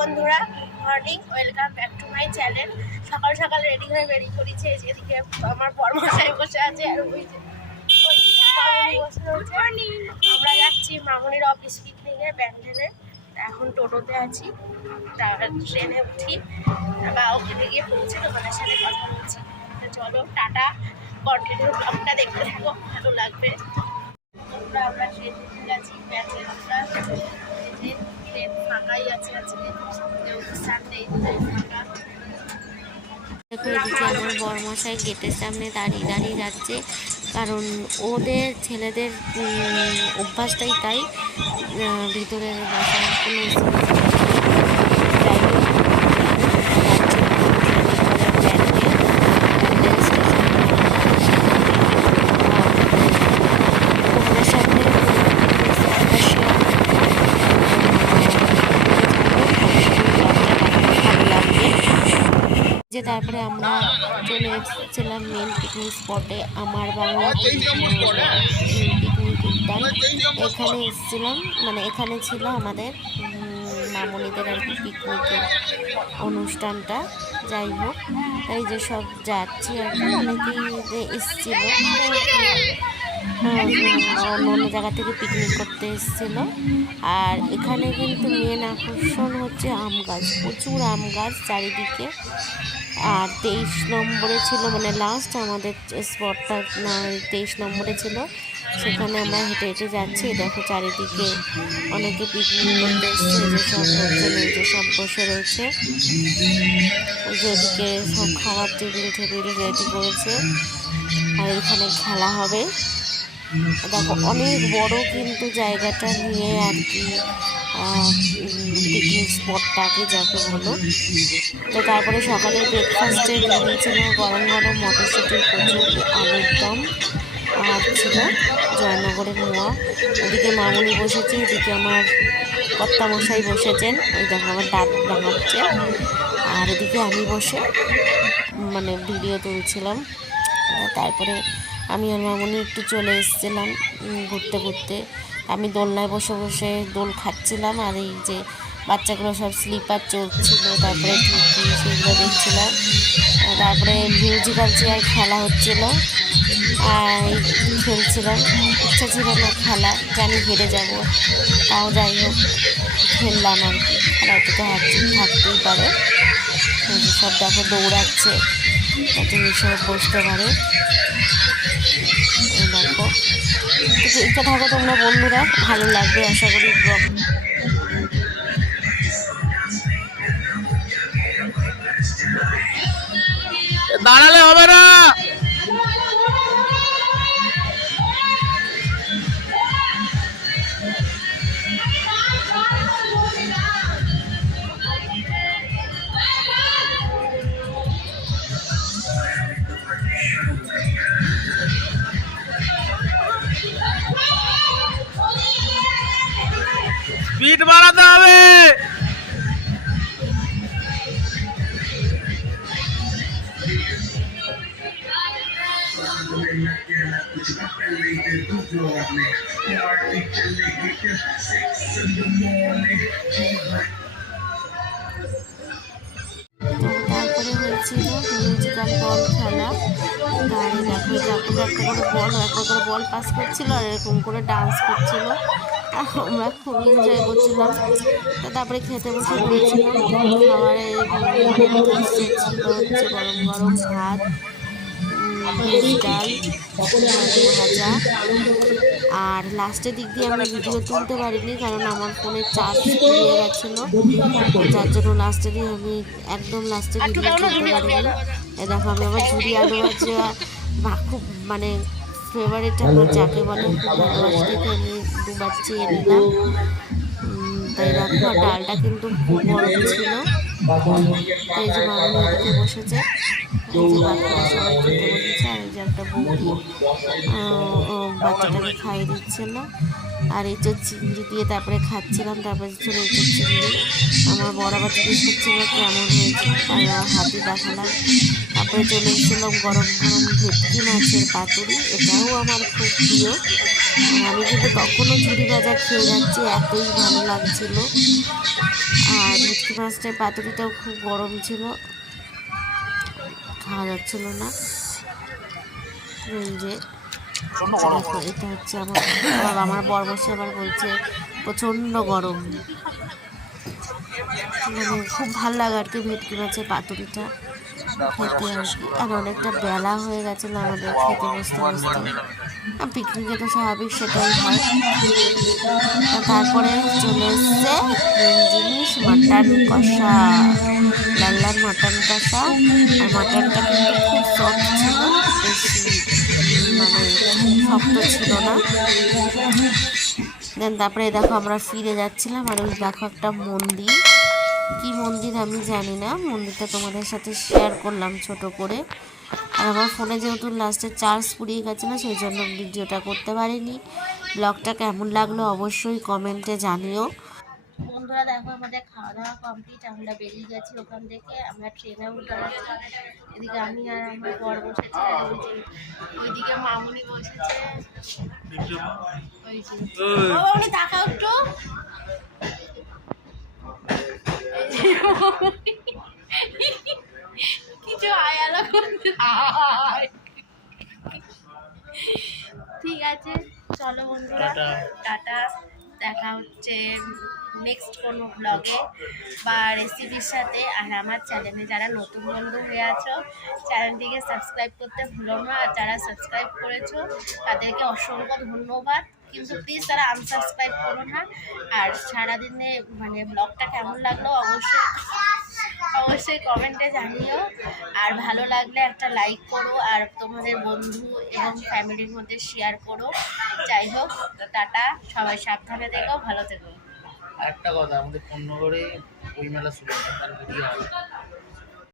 বন্ধুরা morning welcome back to my channel সকাল সকাল রেডি হয়ে বেরিয়ে পড়েছে যে এদিকে আমার বর্মশাই বসে আছে আর ওই আমরা যাচ্ছি মামনির অফিস পিকনিকে ব্যান্ডেলে। এখন টোটোতে আছি। তার ট্রেনে উঠি। বা ওখানে গিয়ে পৌঁছে তোমাদের সাথে কথা বলছি। চলো টাটা। কন্টিনিউ ব্লগটা দেখতে থাকো ভালো লাগবে। আমরা ট্রেনে গেছি ব্যাচের আমরা। ফাঁকাই আছে আমার বরমশাই গেটের সামনে দাঁড়িয়ে দাঁড়িয়ে যাচ্ছে, কারণ ওদের ছেলেদের অভ্যাসটাই তাই ভিতরে বসার কোনো যাই হোক, যাচ্ছে প্যান্ডেল, তোমাদের সামনে ভালো লাগবে যে তারপরে আমরা চলে এসেছিলাম মেন পিকনিক স্পটে আমার বাংলা পিকনিক উদ্যান এখানে এসেছিলাম মানে এখানে ছিল আমাদের মামনিদের আর কি পিকনিকের অনুষ্ঠানটা। যাই হোক এই যে সব যাচ্ছি আর কি অনেকেই এসেছিল। অন্য অন্য জায়গা থেকে পিকনিক করতে এসেছিল। আর এখানে কিন্তু মেন আকর্ষণ হচ্ছে আম গাছ, প্রচুর আম গাছ চারিদিকে। আর তেইশ নম্বরে ছিল মানে লাস্ট আমাদের স্পটটা তেইশ নম্বরে ছিল। সেখানে আমরা হেঁটে হেঁটে যাচ্ছি। দেখো চারিদিকে অনেকে পিকনিক করতে এসছে যে সব লোকজন সব বসে রয়েছে। যেদিকে সব খাবার টেবিল টেবিল রেডি করেছে। আর এখানে খেলা হবে। দেখো, অনেক বড় কিন্তু জায়গাটা নিয়ে আর কি পিকনিক স্পটটাকে যাকে বলো। তো তারপরে সকালে ব্রেকফাস্টে দিয়েছিল গরম গরম মটরশুঁটির প্রচুর আলুর দম, আর ছিল জয়নগরের মোয়া। ওদিকে মামুনি বসেছে, এদিকে আমার কর্তামশাই বসেছেন, ওই দেখো আমার দাঁত ভাঙাচ্ছে আর এদিকে আমি বসে মানে ভিডিও তুলছিলাম। তারপরে আমি আর মামনি একটু চলে এসেছিলাম ঘুরতে ঘুরতে। আমি দোলনায় বসে বসে দোল খাচ্ছিলাম আর এই যে বাচ্চাগুলো সব স্লিপার চড়ছিল, তারপরে টুকি সেগুলো দেখছিলাম। তারপরে মিউজিক্যাল চেয়ার খেলা হচ্ছিল, আর খেলছিলাম। ইচ্ছা ছিল না খেলা, জানি হেরে যাব, তাও যাই হোক, খেললাম আর কি। খেলাতে তো হাত থাকতেই পারে। সব দেখো দৌড়াচ্ছে যাতে এসব বসতে পারে। দেখতে থাকো তোমরা বন্ধুরা ভালো লাগবে আশা করি দাঁড়ালে হবে না। তারপরে হয়েছিল বল খেলা কাকু একটা করে বল একটা করে বল পাস করছিল আর এরকম করে ডান্স করছিল আমরা খুব এনজয় করছিলাম তারপরে খেতে বসে পড়েছিলাম। খাবারে হচ্ছে গরম গরম ভাত। ডাল ভাজা আর লাস্টের দিক দিয়ে আমরা ভিডিও তুলতে পারিনি কারণ আমার ফোনে চার্জ ফুরিয়ে গেছিল যার জন্য লাস্টে দিয়ে আমি একদম লাস্টে ভিডিও তুলতে পারিনি। দেখো আমি আমার ঝুড়ি আলু ভাজা খুব মানে ফেভারিট আমার যাকে বলে আমি দুবার চেয়ে নিলাম। তাই দেখো ডালটা কিন্তু খুব গরম ছিল। এই যে ওদিকে বসেছে। এই বসেছে আর এই যে একটা বৌদি। বাচ্চাটাকে খাইয়ে দিচ্ছিল। আর এই যে চিংড়ি দিয়ে তারপরে খাচ্ছিলাম, তারপরে ছিল এই আমার বড় বাচ্চা কেমন হয়েছে? তাই আমার হাতে দেখালাম। তারপরে চলে এসেছিলাম গরম গরম ভেটকি মাছের পাতুরি। এটাও আমার খুব প্রিয়। আমি কিন্তু তখনও ঝুড়ি ভাজা খেয়ে যাচ্ছি এতই ভালো লাগছিল। আর ভেটকি মাছটার পাতুরিটাও খুব গরম ছিল। খাওয়া যাচ্ছিল না। এই যে এটা হচ্ছে আমার আমার বর বসে আবার বলছে প্রচণ্ড গরম। মানে খুব ভালো লাগে আর কি ভেটকি মাছের পাতুরিটা। আর অনেকটা বেলা হয়ে গেছিল আমাদের খেতে বসতে বসতে পিকনিকে তো স্বাভাবিক সেটাই হয়। তারপরে চলে এসছে জিনিস মাটন কষা। লাল লাল মাটন কষা। আর মাটনটা কিন্তু খুব সফট ছিল মানে শক্ত ছিল না। দেন তারপরে দেখো আমরা ফিরে যাচ্ছিলাম আর ওই দেখো একটা মন্দির কি মন্দির আমি জানি না। মন্দিরটা তোমাদের সাথে শেয়ার করলাম ছোট করে। আর আমার ফোনে যেহেতু লাস্টে চার্জ পুড়িয়ে গেছে না সেই জন্য ভিডিওটা করতে পারিনি। ব্লগটা কেমন লাগল অবশ্যই কমেন্টে জানিও। বন্ধুরা দেখো আমাদের খাওয়া দাওয়া কমপ্লিট আমরা বেরিয়ে গেছি ওখান থেকে। আমরা ট্রেনে উঠে গেছি। এদিকে আমি আর আমার বর বসেছে আর ওই যে ওইদিকে মামুনি বসেছে। ওই যে। মামুনি তাকাও একটু এই যে মামুনি। কিছু আয়ালা ঠিক আছে চলো বন্ধুরা টাটা। দেখা হচ্ছে নেক্সট কোনো ব্লগে বা রেসিপির সাথে। আর আমার চ্যানেলে যারা নতুন বন্ধু হয়ে আছো চ্যানেলটিকে সাবস্ক্রাইব করতে ভুলো না। আর যারা সাবস্ক্রাইব করেছ তাদেরকে অসংখ্য ধন্যবাদ। কিন্তু প্লিজ তারা আনসাবস্ক্রাইব করো না। আর সারাদিনে মানে ব্লগটা কেমন লাগল অবশ্যই অবশ্যই কমেন্টে জানিও। আর ভালো লাগলে একটা লাইক করো, আর তোমাদের বন্ধু এবং ফ্যামিলির মধ্যে শেয়ার করো। যাই হোক, টাটা, সবাই সাবধানে থেকো, ভালো থেকো। একটা কথা, আমাদের পণ্য করে বই মেলা শুরু হবে, তার ভিডিও হবে।